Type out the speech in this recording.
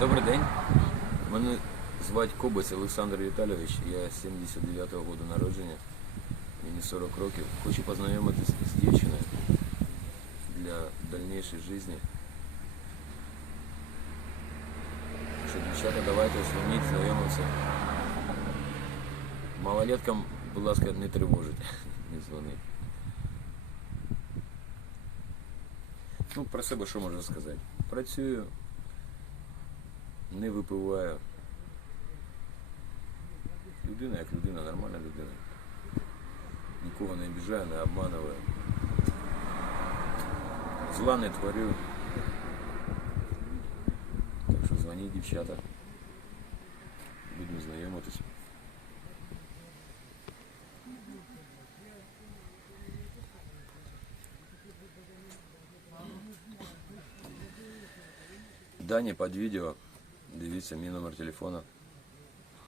Добрий день. Мене звати Кобець Олександр Віталійович. Я 79-го року народження. Мені 40 років. Хочу познайомитись з дівчиною для дальнейшей житті. Що, дівчата, давайте дзвоніть, знайомимося. Малолеткам, будь ласка, не тривожить, не дзвонить. Ну, про себе що можу сказати? Працюю, не випиваю. Людина як людина, нормальна людина. Нікого не обіжаю, не обманываю. Зла не творю. Так що дзвоніть, дівчата. Будемо знайомитись. Дані під відео. Дивіться мій номер телефона.